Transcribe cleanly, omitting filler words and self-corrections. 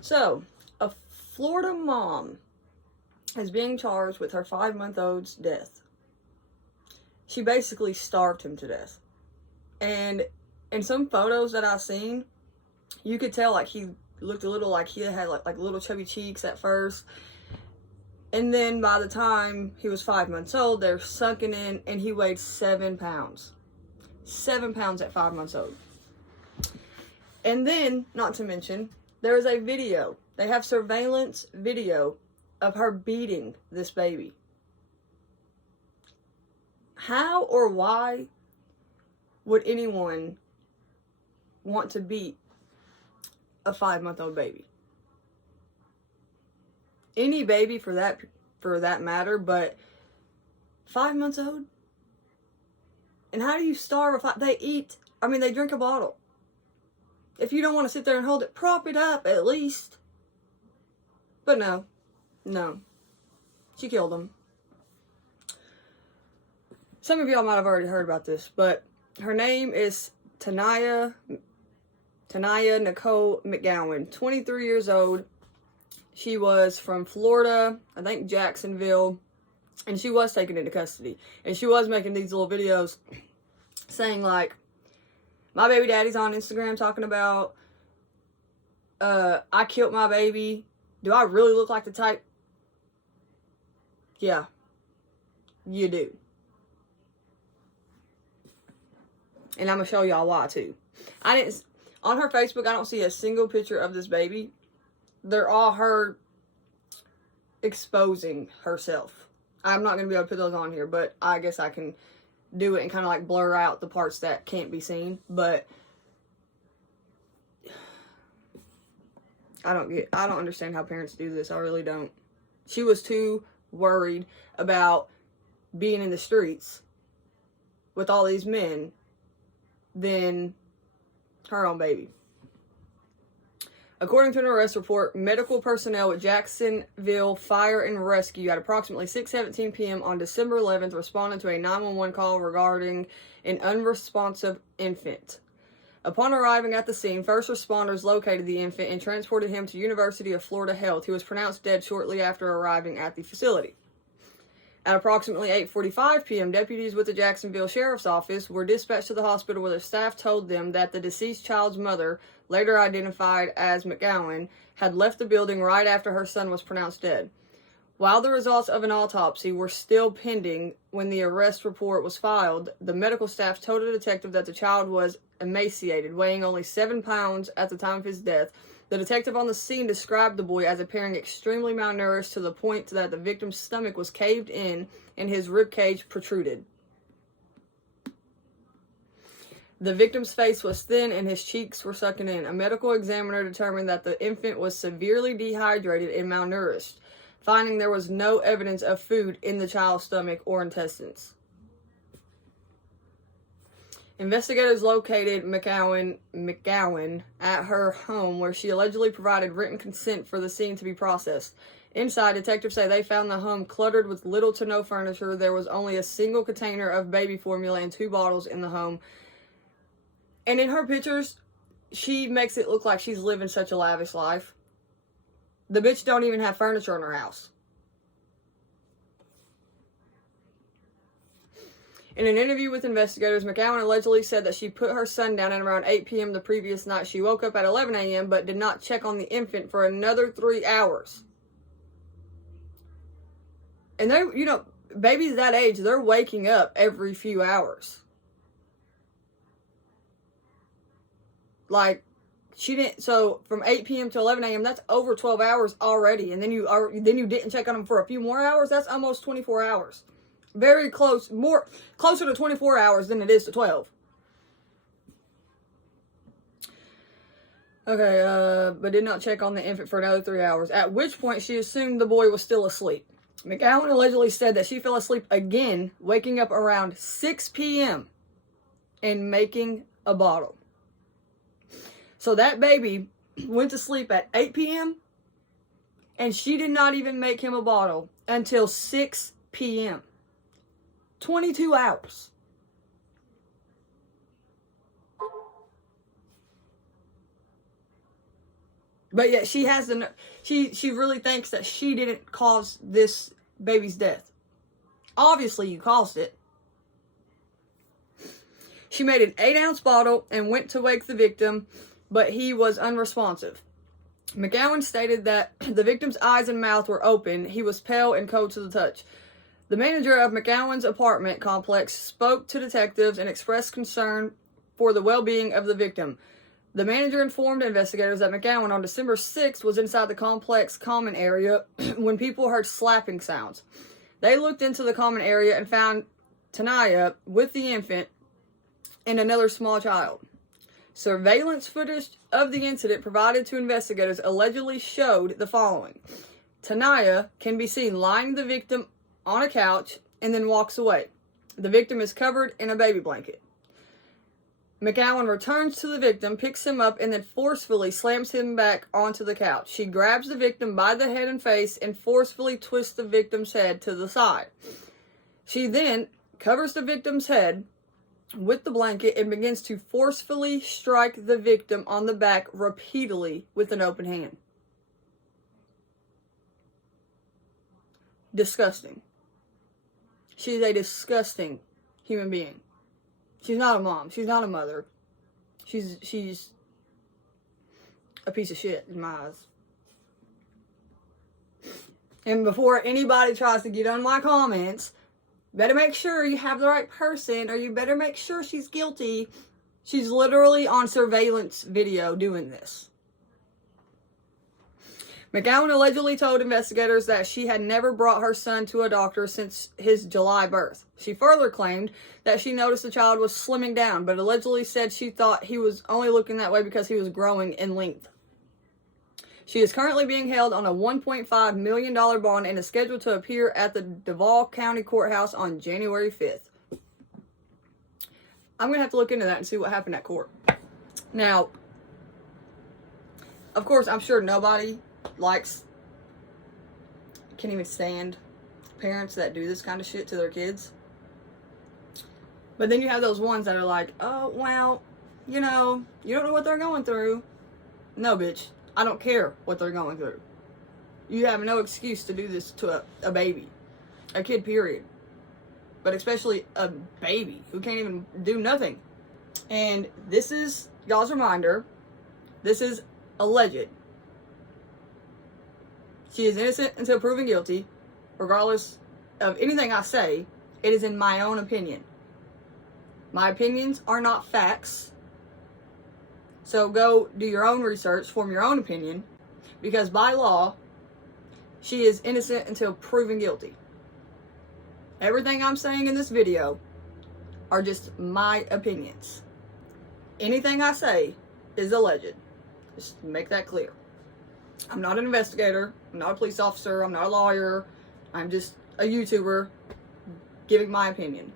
So, a Florida mom is being charged with her 5-month-old's death. She basically starved him to death. And in some photos that I've seen, you could tell like he looked a little like he had like little chubby cheeks at first. And then by the time he was 5 months old, they're sunken in, and he weighed 7 pounds. 7 pounds at 5 months old. And then, not to mention, there is a video. They have surveillance video of her beating this baby. How or why would anyone want to beat a 5-month-old baby? Any baby for that matter, but 5 months old? And how do you starve they drink a bottle. If you don't want to sit there and hold it, prop it up at least. But no. She killed him. Some of y'all might have already heard about this, but her name is Tania McGowan, 23 years old. She was from Florida, I think Jacksonville, and she was taken into custody. And she was making these little videos saying like, my baby daddy's on Instagram talking about, I killed my baby. Do I really look like the type? Yeah, you do. And I'm going to show y'all why too. On her Facebook, I don't see a single picture of this baby. They're all her exposing herself. I'm not going to be able to put those on here, but I guess I can do it and kind of like blur out the parts that can't be seen. But I don't understand how parents do this. I really don't. She was too worried about being in the streets with all these men than her own baby. According to an arrest report, medical personnel with Jacksonville Fire and Rescue at approximately 6:17 p.m. on December 11th responded to a 911 call regarding an unresponsive infant. Upon arriving at the scene, first responders located the infant and transported him to University of Florida Health. He was pronounced dead shortly after arriving at the facility. At approximately 8:45 p.m., deputies with the Jacksonville Sheriff's Office were dispatched to the hospital where their staff told them that the deceased child's mother, later identified as McGowan, had left the building right after her son was pronounced dead. While the results of an autopsy were still pending when the arrest report was filed, the medical staff told a detective that the child was emaciated, weighing only 7 pounds at the time of his death. The detective on the scene described the boy as appearing extremely malnourished to the point that the victim's stomach was caved in and his ribcage protruded. The victim's face was thin and his cheeks were sunken in. A medical examiner determined that the infant was severely dehydrated and malnourished, finding there was no evidence of food in the child's stomach or intestines. Investigators located McGowan at her home where she allegedly provided written consent for the scene to be processed. Inside, detectives say they found the home cluttered with little to no furniture. There was only a single container of baby formula and 2 bottles in the home. And in her pictures, she makes it look like she's living such a lavish life. The bitch don't even have furniture in her house. In an interview with investigators, McGowan allegedly said that she put her son down at around 8 p.m. the previous night. She woke up at 11 a.m. but did not check on the infant for another 3 hours. And they, babies that age, they're waking up every few hours. Like, she didn't, so from 8 p.m. to 11 a.m., that's over 12 hours already. And then you didn't check on them for a few more hours. That's almost 24 hours. Very close, closer to 24 hours than it is to 12. Okay, but did not check on the infant for another 3 hours, at which point she assumed the boy was still asleep. McGowan allegedly said that she fell asleep again, waking up around 6 p.m. and making a bottle. So that baby went to sleep at 8 p.m. and she did not even make him a bottle until 6 p.m. 22 hours. But yet she has she really thinks that she didn't cause this baby's death. Obviously you caused it. She made an 8-ounce bottle and went to wake the victim, but he was unresponsive. McGowan stated that the victim's eyes and mouth were open. He was pale and cold to the touch. The manager of McGowan's apartment complex spoke to detectives and expressed concern for the well-being of the victim. The manager informed investigators that McGowan on December 6th was inside the complex common area when people heard slapping sounds. They looked into the common area and found Tania with the infant and another small child. Surveillance footage of the incident provided to investigators allegedly showed the following. Tania can be seen lying the victim on a couch and then walks away. The victim is covered in a baby blanket. McGowan returns to the victim, picks him up, and then forcefully slams him back onto the couch. She grabs the victim by the head and face and forcefully twists the victim's head to the side. She then covers the victim's head with the blanket and begins to forcefully strike the victim on the back repeatedly with an open hand. Disgusting. She's a disgusting human being. She's not a mom. She's not a mother. She's a piece of shit in my eyes. And before anybody tries to get on my comments, better make sure you have the right person, or you better make sure she's guilty. She's literally on surveillance video doing this. McGowan allegedly told investigators that she had never brought her son to a doctor since his July birth. She further claimed that she noticed the child was slimming down, but allegedly said she thought he was only looking that way because he was growing in length. She is currently being held on a $1.5 million bond and is scheduled to appear at the Duval County Courthouse on January 5th. I'm going to have to look into that and see what happened at court. Now, of course, I'm sure nobody can't even stand parents that do this kind of shit to their kids. But then you have those ones that are like, oh, well, you know, you don't know what they're going through. No, bitch. I don't care what they're going through. You have no excuse to do this to a baby. A kid, period. But especially a baby who can't even do nothing. And this is y'all's reminder. This is alleged. She is innocent until proven guilty. Regardless of anything I say, it is in my own opinion. My opinions are not facts. So go do your own research, form your own opinion. Because by law, she is innocent until proven guilty. Everything I'm saying in this video are just my opinions. Anything I say is alleged. Just make that clear. I'm not an investigator. I'm not a police officer. I'm not a lawyer. I'm just a YouTuber giving my opinion.